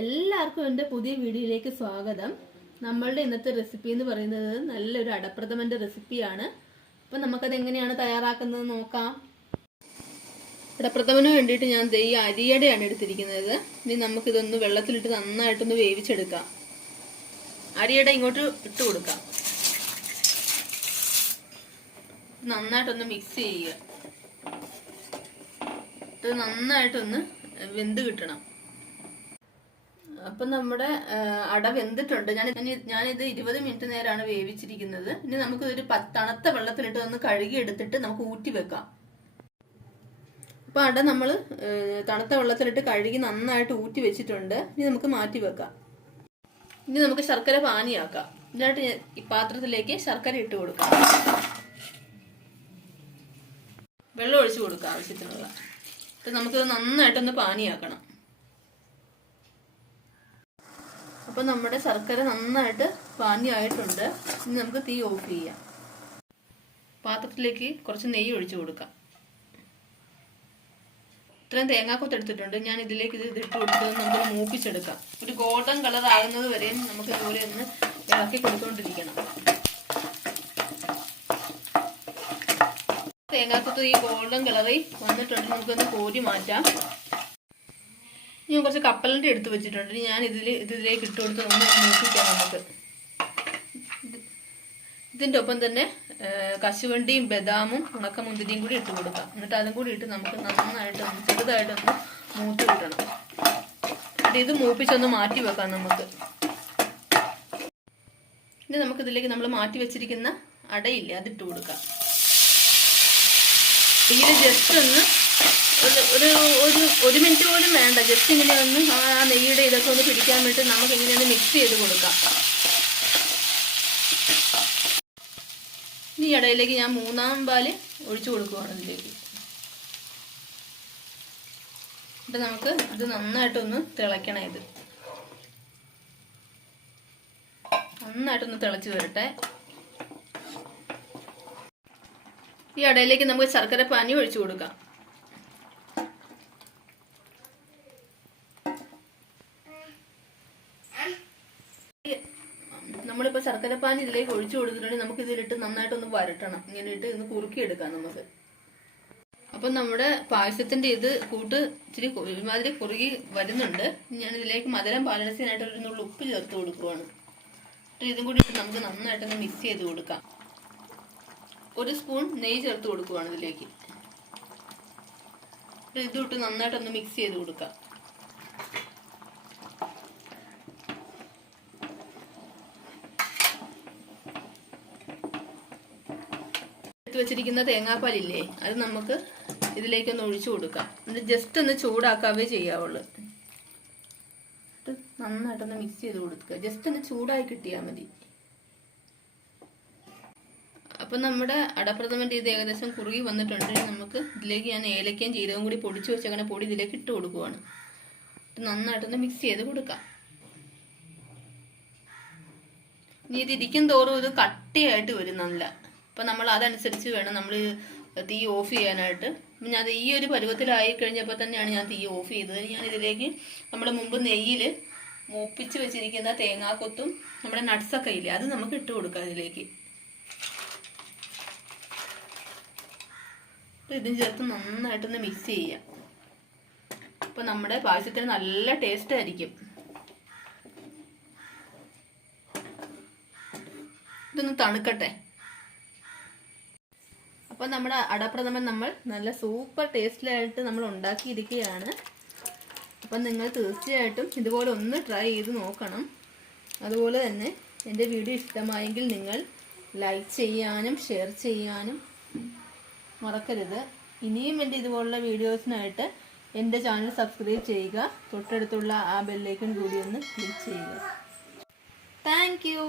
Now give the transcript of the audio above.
എല്ലാവർക്കും എൻ്റെ പുതിയ വീഡിയോയിലേക്ക് സ്വാഗതം. നമ്മളുടെ ഇന്നത്തെ റെസിപ്പി എന്ന് പറയുന്നത് നല്ലൊരു അടപ്രഥമൻ്റെ റെസിപ്പിയാണ്. അപ്പം നമുക്കത് എങ്ങനെയാണ് തയ്യാറാക്കുന്നത് നോക്കാം. അടപ്രഥമന് വേണ്ടിയിട്ട് ഞാൻ ഈ അരിയുടെയാണ് എടുത്തിരിക്കുന്നത്. ഇനി നമുക്കിതൊന്ന് വെള്ളത്തിലിട്ട് നന്നായിട്ടൊന്ന് വേവിച്ചെടുക്കാം. അരിയുടെ ഇങ്ങോട്ട് ഇട്ട് കൊടുക്കാം. നന്നായിട്ടൊന്ന് മിക്സ് ചെയ്യുക. ഇത് നന്നായിട്ടൊന്ന് വെന്ത് കിട്ടണം. അപ്പം നമ്മുടെ അട വെന്തിട്ടുണ്ട്. ഞാനിത് 20 മിനിറ്റ് നേരമാണ് വേവിച്ചിരിക്കുന്നത്. ഇനി നമുക്കിതൊരു തണുത്ത വെള്ളത്തിലിട്ട് ഒന്ന് കഴുകി എടുത്തിട്ട് നമുക്ക് ഊറ്റി വെക്കാം. അപ്പം അട നമ്മൾ തണുത്ത വെള്ളത്തിലിട്ട് കഴുകി നന്നായിട്ട് ഊറ്റി വെച്ചിട്ടുണ്ട്. ഇനി നമുക്ക് മാറ്റി വെക്കാം. ഇനി നമുക്ക് ശർക്കര പാനിയാക്കാം. എന്നിട്ട് ഈ പാത്രത്തിലേക്ക് ശർക്കര ഇട്ട് കൊടുക്കാം. വെള്ളം ഒഴിച്ചു കൊടുക്കാം ആവശ്യത്തിനുള്ള. അപ്പം നമുക്കിത് നന്നായിട്ടൊന്ന് പാനിയാക്കണം. അപ്പം നമ്മുടെ ശർക്കര നന്നായിട്ട് പാനിയായിട്ടുണ്ട്. ഇനി നമുക്ക് തീ ഓഫ് ചെയ്യാം. പാത്രത്തിലേക്ക് കുറച്ച് നെയ്യ് ഒഴിച്ചു കൊടുക്കാം. ഇത്രയും തേങ്ങാക്കൊത്ത് എടുത്തിട്ടുണ്ട്. ഞാൻ ഇതിലേക്ക് ഇത് ഇട്ട് കൊടുത്തത് നമുക്ക് മൂപ്പിച്ചെടുക്കാം. ഒരു ഗോൾഡൻ കളർ ആകുന്നത് വരെയും നമുക്ക് ഇതുപോലെ ഒന്ന് ഇളക്കി കൊടുത്തുകൊണ്ടിരിക്കണം. തേങ്ങാക്കൊത്ത് ഈ ഗോൾഡൻ കളറിൽ വന്നിട്ടുണ്ട്. നമുക്കൊന്ന് കോരി മാറ്റാം. ഞാൻ കുറച്ച് കപ്പലണ്ടി എടുത്ത് വെച്ചിട്ടുണ്ട്. ഞാൻ ഇതിലേക്ക് ഇട്ട് കൊടുത്ത് ഒന്ന് മൂപ്പിക്കാം. നമുക്ക് ഇതിൻ്റെ ഒപ്പം തന്നെ കശുവണ്ടിയും ബദാമും ഉണക്കമുന്തിരിയും കൂടി ഇട്ട് കൊടുക്കാം. എന്നിട്ട് അതും കൂടി ഇട്ട് നമുക്ക് നന്നായിട്ടൊന്ന് ചെറുതായിട്ടൊന്ന് മൂത്ത് കിട്ടണം. എന്നിട്ട് ഇത് മൂപ്പിച്ചൊന്ന് മാറ്റി വെക്കാം നമുക്ക്. ഇനി നമുക്കിതിലേക്ക് നമ്മൾ മാറ്റി വെച്ചിരിക്കുന്ന അടയില്ലേ, അതിട്ട് കൊടുക്കാം. ഇതിൽ ജസ്റ്റ് ഒന്ന് ഒരു മിനിറ്റ് പോലും വേണ്ട. ജസ്റ്റ് ഇങ്ങനെ ഒന്ന് ആ നെയ്യുടെ ഇതൊക്കെ ഒന്ന് പിടിക്കാൻ വേണ്ടി നമുക്ക് ഇങ്ങനെ ഒന്ന് മിക്സ് ചെയ്ത് കൊടുക്കാം. ഈ ഇടയിലേക്ക് ഞാൻ 3-ാം പാല് ഒഴിച്ചു കൊടുക്കുവാണ് ഇതിലേക്ക്. എന്നിട്ട് നമുക്ക് ഇത് നന്നായിട്ടൊന്ന് തിളയ്ക്കണം. ഇത് നന്നായിട്ടൊന്ന് തിളച്ച് വരട്ടെ. ഈ ഇടയിലേക്ക് നമുക്ക് ശർക്കര പാനി ഒഴിച്ചു കൊടുക്കാം. നമ്മളിപ്പോൾ ശർക്കരപ്പാനി ഇതിലേക്ക് ഒഴിച്ചു കൊടുത്തിട്ടുണ്ടെങ്കിൽ നമുക്ക് ഇതിലിട്ട് നന്നായിട്ടൊന്ന് വരട്ടണം. ഇങ്ങനെ ഇട്ട് ഇന്ന് കുറുക്കിയെടുക്കാം നമുക്ക്. അപ്പം നമ്മുടെ പായസത്തിന്റെ ഇത് കൂട്ട് ഇച്ചിരി ഒരുമാതിരി കുറുകി വരുന്നുണ്ട്. ഞാൻ ഇതിലേക്ക് മധുരം ബാലൻസ് ചെയ്യാനായിട്ട് ഒരു നുള്ളു ഉപ്പ് ചേർത്ത് കൊടുക്കുവാണ്. ഇതും കൂടി ഇട്ട് നമുക്ക് നന്നായിട്ടൊന്ന് മിക്സ് ചെയ്ത് കൊടുക്കാം. 1 സ്പൂൺ നെയ്യ് ചേർത്ത് കൊടുക്കുവാണ് ഇതിലേക്ക്. ഇതും ഇട്ട് നന്നായിട്ടൊന്ന് മിക്സ് ചെയ്ത് കൊടുക്കാം. വെച്ചിരിക്കുന്ന തേങ്ങാപ്പാലില്ലേ, അത് നമുക്ക് ഇതിലേക്കൊന്ന് ഒഴിച്ചു കൊടുക്കാം. എന്നിട്ട് ജസ്റ്റ് ഒന്ന് ചൂടാക്കാവേ ചെയ്യാവുള്ളൂ. നന്നായിട്ടൊന്ന് മിക്സ് ചെയ്ത് കൊടുക്കുക. ജസ്റ്റ് ഒന്ന് ചൂടായി കിട്ടിയാൽ മതി. അപ്പം നമ്മുടെ അടപ്രഥമൻ്റെ ഇത് ഏകദേശം കുറുകി വന്നിട്ടുണ്ടെങ്കിൽ നമുക്ക് ഇതിലേക്ക് ഞാൻ ഏലക്കയും ജീരകവും കൂടി പൊടിച്ചു വെച്ചങ്ങനെ പൊടി ഇതിലേക്ക് ഇട്ട് കൊടുക്കുവാണ്. നന്നായിട്ടൊന്ന് മിക്സ് ചെയ്ത് കൊടുക്കാം. ഇനി ഇതിരിക്കും തോറും ഇത് കട്ടിയായിട്ട് വരുന്നില്ല. അപ്പം നമ്മൾ അതനുസരിച്ച് വേണം നമ്മൾ തീ ഓഫ് ചെയ്യാനായിട്ട്. ഞാൻ ഈ ഒരു പരുവത്തിലായി കഴിഞ്ഞപ്പോൾ തന്നെയാണ് ഞാൻ തീ ഓഫ് ചെയ്തത്. ഞാൻ ഇതിലേക്ക് നമ്മൾ മുമ്പ് നെയ്യിൽ മൂപ്പിച്ച് വെച്ചിരിക്കുന്ന തേങ്ങാക്കൊത്തും നമ്മുടെ നട്ട്സൊക്കെ ഇല്ലേ, അത് നമുക്ക് ഇട്ട് കൊടുക്കാം ഇതിലേക്ക്. ഇതും ചേർത്ത് നന്നായിട്ടൊന്ന് മിക്സ് ചെയ്യാം. അപ്പം നമ്മുടെ പായസത്തിന് നല്ല ടേസ്റ്റ് ആയിരിക്കും. ഇതൊന്ന് തണുക്കട്ടെ. അപ്പം നമ്മുടെ അടപ്രഥമൻ നമ്മൾ നല്ല സൂപ്പർ ടേസ്റ്റിലായിട്ട് നമ്മൾ ഉണ്ടാക്കിയിരിക്കുകയാണ്. അപ്പം നിങ്ങൾ തീർച്ചയായിട്ടും ഇതുപോലെ ഒന്ന് ട്രൈ ചെയ്ത് നോക്കണം. അതുപോലെ തന്നെ എൻ്റെ വീഡിയോ ഇഷ്ടമായെങ്കിൽ നിങ്ങൾ ലൈക്ക് ചെയ്യാനും ഷെയർ ചെയ്യാനും മറക്കരുത്. ഇനിയും എൻ്റെ ഇതുപോലുള്ള വീഡിയോസിനായിട്ട് എൻ്റെ ചാനൽ സബ്സ്ക്രൈബ് ചെയ്യുക. തൊട്ടടുത്തുള്ള ആ ബെല്ലൈക്കൺ കൂടി ഒന്ന് ക്ലിക്ക് ചെയ്യുക. Thank you.